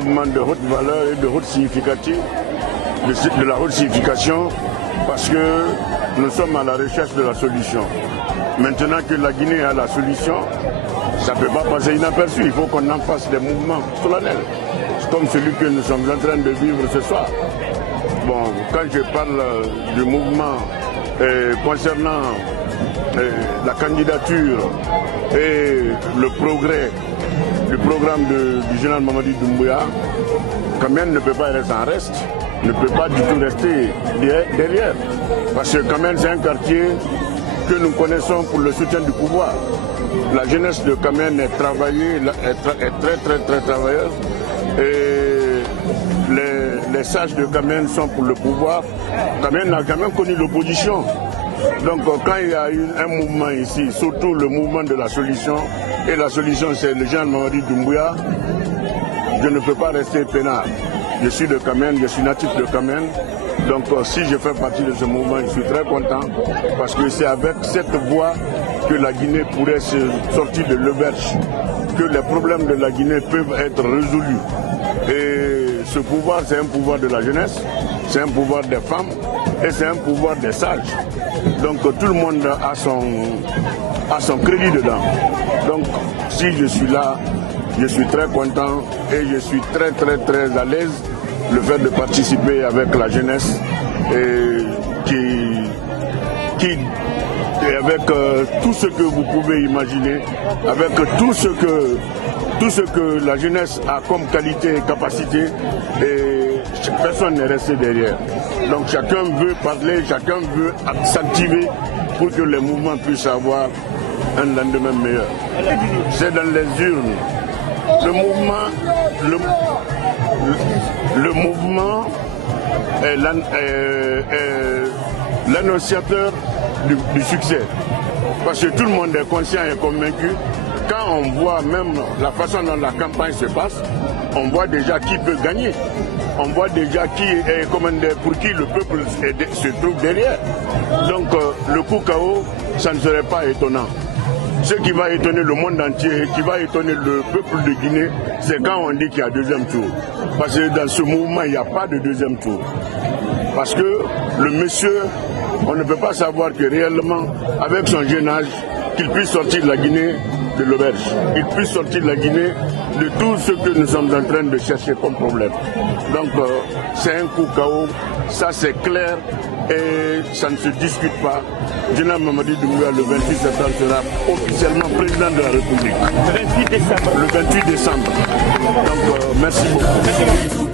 mouvement de haute valeur et de haute signification, de la haute signification, parce que nous sommes à la recherche de la solution. Maintenant que la Guinée a la solution, ça ne peut pas passer inaperçu. Il faut qu'on en fasse des mouvements solennels, comme celui que nous sommes en train de vivre ce soir. Bon, quand je parle du mouvement concernant la candidature et le progrès du programme du général Mamadi Doumbouya, Kamène ne peut pas rester en reste, ne peut pas du tout rester derrière. Parce que Kamène, c'est un quartier que nous connaissons pour le soutien du pouvoir. La jeunesse de Kamène est très travailleuse. Et les sages de Kamène sont pour le pouvoir. Kamène a quand même connu l'opposition. Donc quand il y a eu un mouvement ici, surtout le mouvement de la solution, et la solution c'est le général Mamadi Doumbouya, je ne peux pas rester peinard. Je suis de Kamène, je suis natif de Kamène. Donc si je fais partie de ce mouvement, je suis très content parce que c'est avec cette voie que la Guinée pourrait se sortir de l'auberge, que les problèmes de la Guinée peuvent être résolus. Et ce pouvoir, c'est un pouvoir de la jeunesse, c'est un pouvoir des femmes et c'est un pouvoir des sages. Donc tout le monde a son crédit dedans. Donc si je suis là, je suis très content et je suis très à l'aise le fait de participer avec la jeunesse et avec tout ce que vous pouvez imaginer, avec tout ce que la jeunesse a comme qualité et capacité, et personne n'est resté derrière. Donc chacun veut parler, chacun veut s'activer pour que les mouvements puissent avoir un lendemain meilleur. C'est dans les urnes. Le mouvement est l'annonciateur du succès. Parce que tout le monde est conscient et convaincu. Quand on voit même la façon dont la campagne se passe, on voit déjà qui peut gagner. On voit déjà qui est commandé, pour qui le peuple se trouve derrière. Donc le coup KO, ça ne serait pas étonnant. Ce qui va étonner le monde entier et qui va étonner le peuple de Guinée, c'est quand on dit qu'il y a deuxième tour. Parce que dans ce mouvement, il n'y a pas de deuxième tour. Parce que le monsieur, on ne peut pas savoir que réellement, avec son jeune âge, qu'il puisse sortir de la Guinée de l'auberge, qu'il puisse sortir de la Guinée de tout ce que nous sommes en train de chercher comme problème. Donc c'est un coup KO, ça c'est clair et ça ne se discute pas. Général Mamadi Doumbouya le 28 septembre sera officiellement président de la République. Le 28 décembre. Le 28 décembre. Donc merci beaucoup.